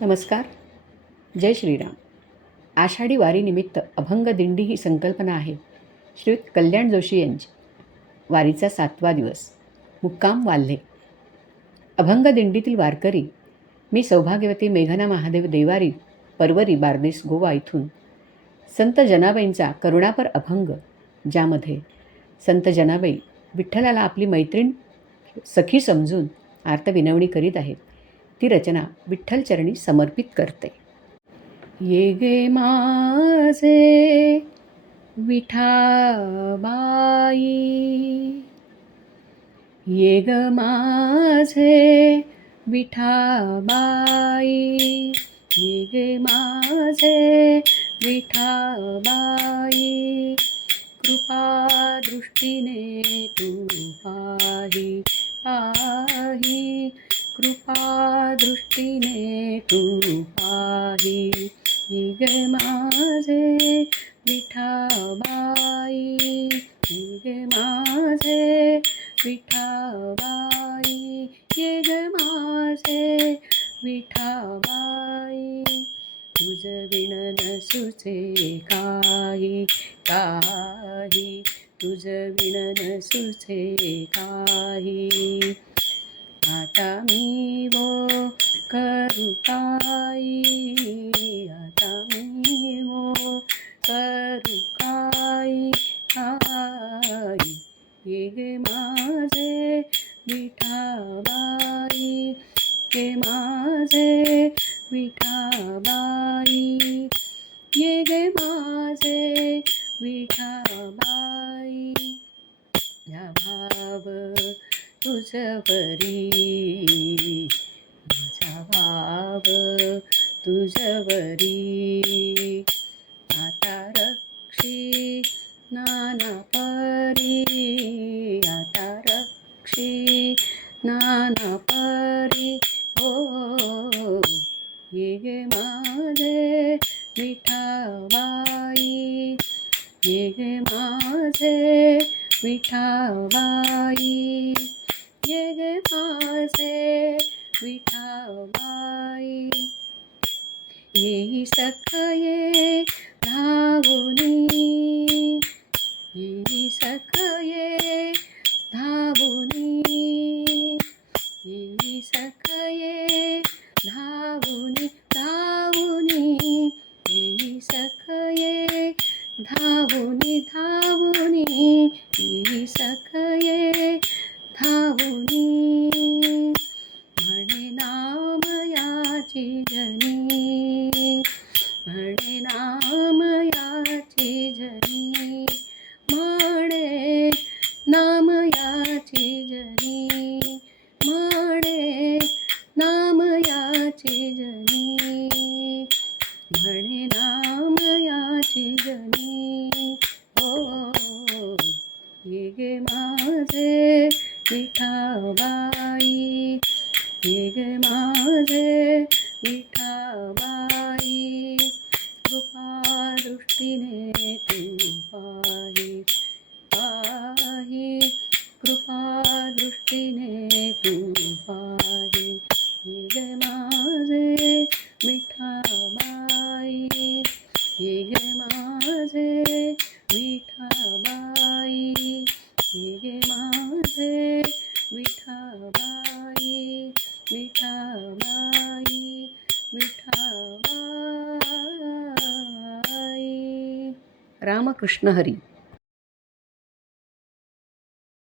नमस्कार. जय श्रीराम. आषाढी वारीनिमित्त अभंग दिंडी ही संकल्पना आहे श्रीयुत कल्याण जोशी यांची. वारीचा 7वा दिवस. मुक्काम वाल्हे. अभंग दिंडीतील वारकरी मी सौभाग्यवती मेघना महादेव देवारी परवरी बारदेस गोवा इथून संत जनाबाईंचा करुणापर अभंग, ज्यामध्ये संत जनाबाई विठ्ठलाला आपली मैत्रीण सखी समजून आर्तविनवणी करीत आहेत, ती रचना विठ्ठलचरणी समर्पित करते. ये गे माझे विठाबाई, ये ग माझे विठाबाई, ये गे माझे विठाबाई, कृपा दृष्टीने तू पाही पाही, कृपा दृष्टीने तू पाही, ये ग माझे विठाबाई, ये ग माझे विठाबाई, ये ग माझे विठाबाई, तुझ विण न सुचे काही काही, तुझ विण न सुचे काही, आता मी वो करू काही, आता मी वो करू काही काही, ये गे माझे विठाबाई, ये माझे विठाबाई, ये गे माझे विठाबाई, या भाव तुझवरी, माझा भाव तुझवरी, आता रक्षी नाना परी, आता रक्षी नाना परी, हो ये गे माझे विठाबाई, ये गे माझे विठाबाई, ये गे माझे विठाबाई, येई सखये धावुनी, येई सखये धावुनी, येई सखये धावुनी धावुनी, येई सखये धावुनी धावुनी, येई सखये धावुनी, म्हणे नाम याची जनी, म्हणे नाम याची जनी, म्हणे नाम याची जनी, म्हणे नाम याची जनी, म्हणे नाम याची जनी, हो ये गे माझे विठाबाई, ये गे माझे विठाबाई, कृपा दृष्टीने तू पाही पाही, कृपा दृष्टीने तू पाही, ये गे माझे विठाबाई, ये गे माझे विठाबाई, ये गे माझे विठाबाई, विठाबाई, विठाबाई. रामकृष्ण हरी.